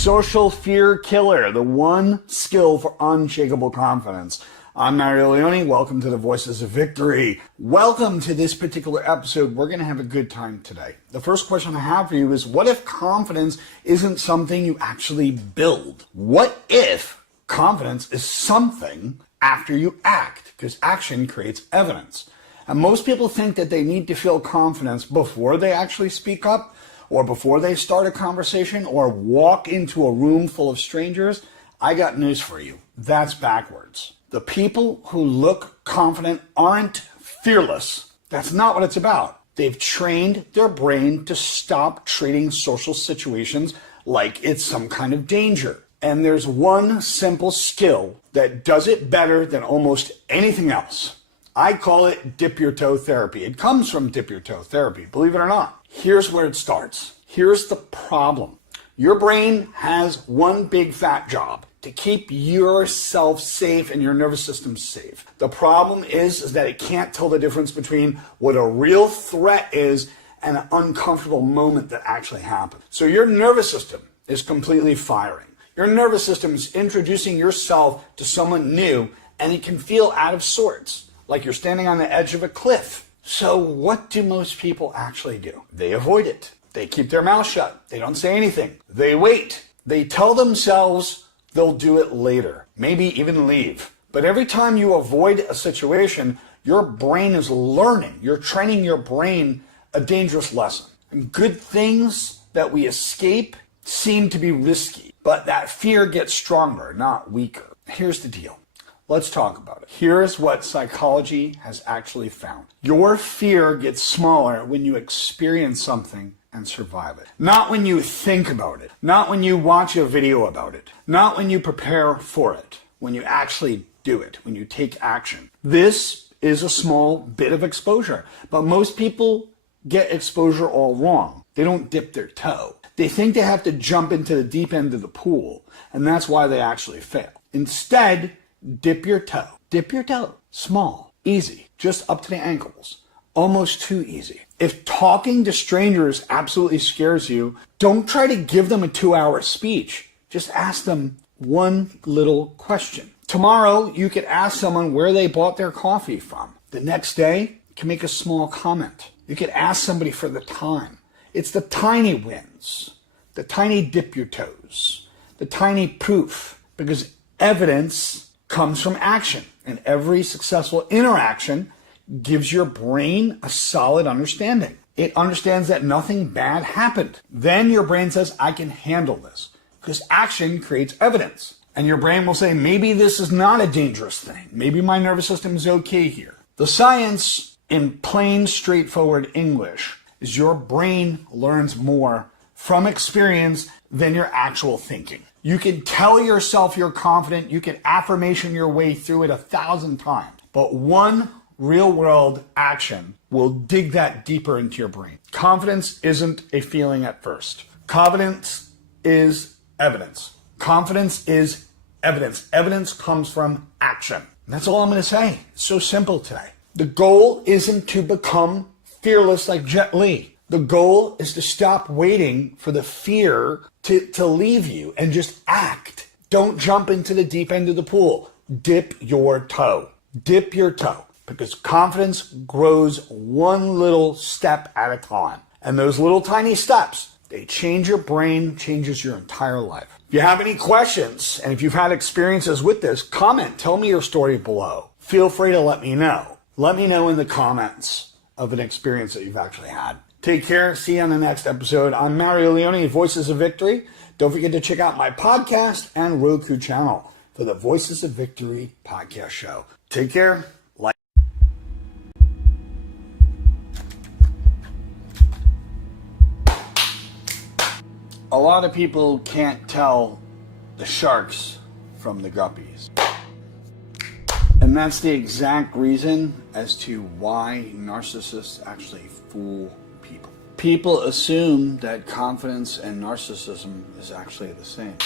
Social fear killer, the one skill for unshakable confidence. I'm Mario Leone. Welcome to the Voices of Victory. Welcome to this particular episode. We're going to have a good time today. The first question I have for you is, what if confidence isn't something you actually build? What if confidence is something after you act? Because action creates evidence. And most people think that they need to feel confidence before they actually speak up, or before they start a conversation, or walk into a room full of strangers. I got news for you. That's backwards. The people who look confident aren't fearless. That's not what it's about. They've trained their brain to stop treating social situations like it's some kind of danger. And there's one simple skill that does it better than almost anything else. I call it dip your toe therapy. It comes from dip your toe therapy, believe it or not. Here's where it starts. Here's the problem. Your brain has one big fat job: to keep yourself safe and your nervous system safe. The problem is that it can't tell the difference between what a real threat is and an uncomfortable moment that actually happened. So your nervous system is completely firing. Your nervous system is introducing yourself to someone new, and it can feel out of sorts, like you're standing on the edge of a cliff. So what do most people actually do? They avoid it. They keep their mouth shut. They don't say anything. They wait. They tell themselves they'll do it later, maybe even leave. But every time you avoid a situation, your brain is learning. You're training your brain a dangerous lesson. And good things that we escape seem to be risky, but that fear gets stronger, not weaker. Here's the deal. Let's talk about it. Here's what psychology has actually found. Your fear gets smaller when you experience something and survive it. Not when you think about it. Not when you watch a video about it. Not when you prepare for it. When you actually do it. When you take action. This is a small bit of exposure. But most people get exposure all wrong. They don't dip their toe. They think they have to jump into the deep end of the pool. And that's why they actually fail. Instead, dip your toe. Dip your toe. Small. Easy. Just up to the ankles. Almost too easy. If talking to strangers absolutely scares you, don't try to give them a 2-hour speech. Just ask them one little question. Tomorrow, you could ask someone where they bought their coffee from. The next day, you can make a small comment. You could ask somebody for the time. It's the tiny wins. The tiny dip your toes. The tiny proof. Because evidence comes from action, and every successful interaction gives your brain a solid understanding. It understands that nothing bad happened. Then your brain says, I can handle this, because action creates evidence. And your brain will say, maybe this is not a dangerous thing. Maybe my nervous system is okay here. The science, in plain, straightforward English, is your brain learns more from experience than your actual thinking. You can tell yourself you're confident. You can affirmation your way through it 1,000 times. But one real-world action will dig that deeper into your brain. Confidence isn't a feeling at first. Confidence is evidence. Confidence is evidence. Evidence comes from action. And that's all I'm going to say. It's so simple today. The goal isn't to become fearless like Jet Li. The goal is to stop waiting for the fear to leave you and just act. Don't jump into the deep end of the pool. Dip your toe. Dip your toe. Because confidence grows one little step at a time. And those little tiny steps, they change your brain, changes your entire life. If you have any questions, and if you've had experiences with this, comment. Tell me your story below. Feel free to let me know. Let me know in the comments of an experience that you've actually had. Take care. See you on the next episode. I'm Mario Leone, Voices of Victory. Don't forget to check out my podcast and Roku channel for the Voices of Victory podcast show. Take care. A lot of people can't tell the sharks from the guppies. And that's the exact reason as to why narcissists actually fool people. People assume that confidence and narcissism is actually the same.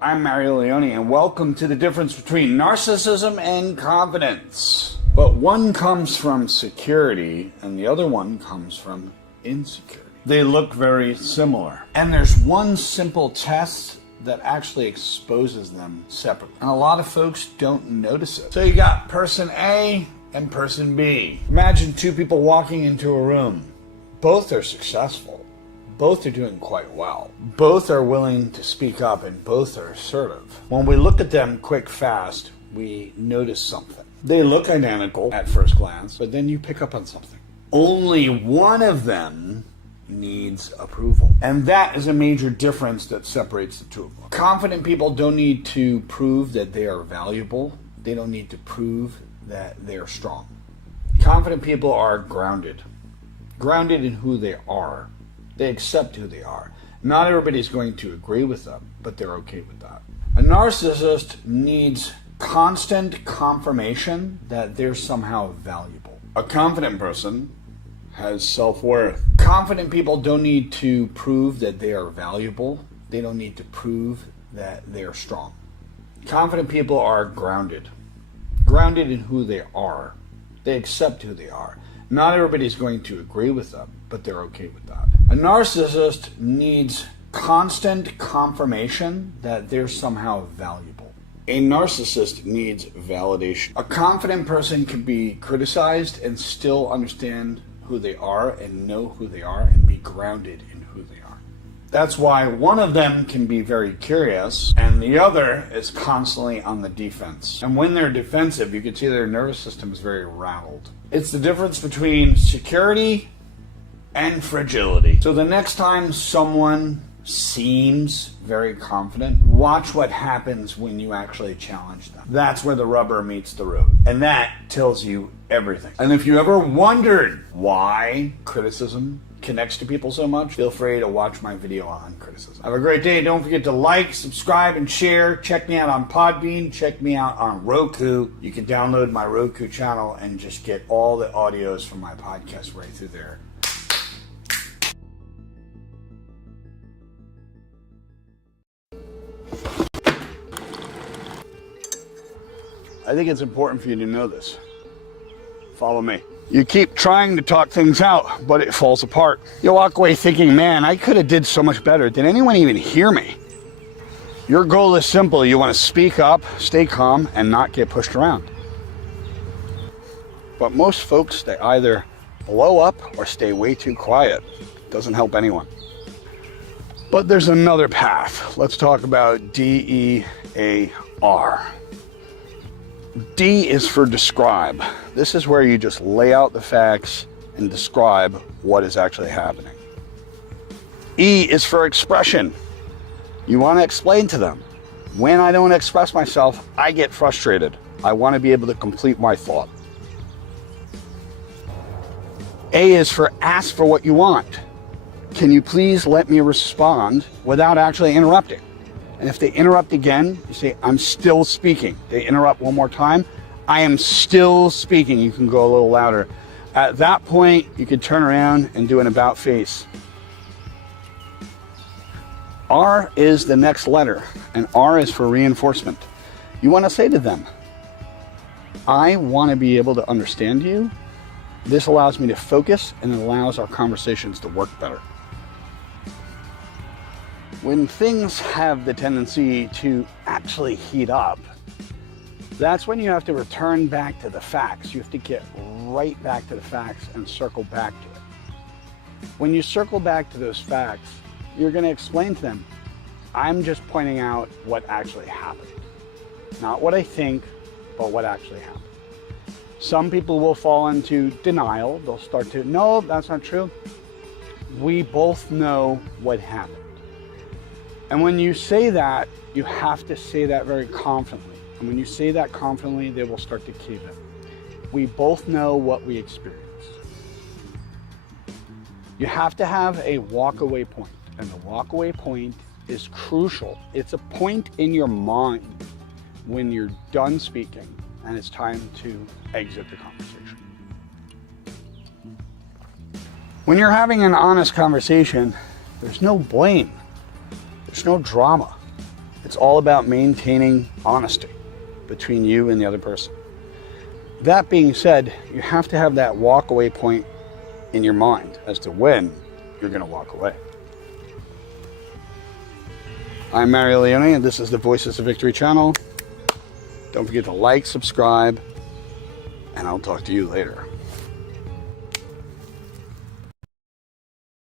I'm Mario Leone, and welcome to the difference between narcissism and confidence. But one comes from security, and the other one comes from insecurity. They look very similar. And there's one simple test that actually exposes them separately. And a lot of folks don't notice it. So you got person A and person B. Imagine two people walking into a room. Both are successful. Both are doing quite well. Both are willing to speak up and both are assertive. When we look at them quick, fast, we notice something. They look identical at first glance, but then you pick up on something. Only one of them needs approval. And that is a major difference that separates the two of them. Confident people don't need to prove that they are valuable. They don't need to prove that they are strong. Confident people are grounded. Grounded in who they are. They accept who they are. Not everybody's going to agree with them, but they're okay with that. A narcissist needs constant confirmation that they're somehow valuable. A confident person has self-worth. Confident people don't need to prove that they are valuable. They don't need to prove that they are strong. Confident people are grounded. Grounded in who they are. They accept who they are. Not everybody's going to agree with them, but they're okay with that. A narcissist needs constant confirmation that they're somehow valuable. A narcissist needs validation. A confident person can be criticized and still understand who they are and know who they are and be grounded in who they are. That's why one of them can be very curious and the other is constantly on the defense. And when they're defensive, you can see their nervous system is very rattled. It's the difference between security and fragility. So the next time someone seems very confident, watch what happens when you actually challenge them. That's where the rubber meets the road. And that tells you everything. And if you ever wondered why criticism connects to people so much, feel free to watch my video on criticism. Have a great day. Don't forget to like, subscribe, and share. Check me out on Podbean. Check me out on Roku. You can download my Roku channel and just get all the audios from my podcast right through there. I think it's important for you to know this. Follow me. You keep trying to talk things out, but it falls apart. You walk away thinking, man, I could have did so much better. Did anyone even hear me? Your goal is simple. You want to speak up, stay calm, and not get pushed around. But most folks, they either blow up or stay way too quiet. Doesn't help anyone. But there's another path. Let's talk about DEAR. D is for describe. This is where you just lay out the facts and describe what is actually happening. E is for expression. You want to explain to them. When I don't express myself, I get frustrated. I want to be able to complete my thought. A is for ask for what you want. Can you please let me respond without actually interrupting? And if they interrupt again, you say, I'm still speaking. They interrupt one more time, I am still speaking. You can go a little louder. At that point, you could turn around and do an about face. R is the next letter, and R is for reinforcement. You want to say to them, I want to be able to understand you. This allows me to focus and it allows our conversations to work better. When things have the tendency to actually heat up, that's when you have to return back to the facts. You have to get right back to the facts and circle back to it. When you circle back to those facts, you're going to explain to them, I'm just pointing out what actually happened. Not what I think, but what actually happened. Some people will fall into denial. They'll start to, no, that's not true. We both know what happened. And when you say that, you have to say that very confidently. And when you say that confidently, they will start to cave in. We both know what we experienced. You have to have a walk-away point. And the walk-away point is crucial. It's a point in your mind when you're done speaking and it's time to exit the conversation. When you're having an honest conversation, there's no blame. There's no drama. It's all about maintaining honesty between you and the other person. That being said, you have to have that walk-away point in your mind as to when you're going to walk away. I'm Mario Leone, and this is the Voices of Victory channel. Don't forget to like, subscribe, and I'll talk to you later.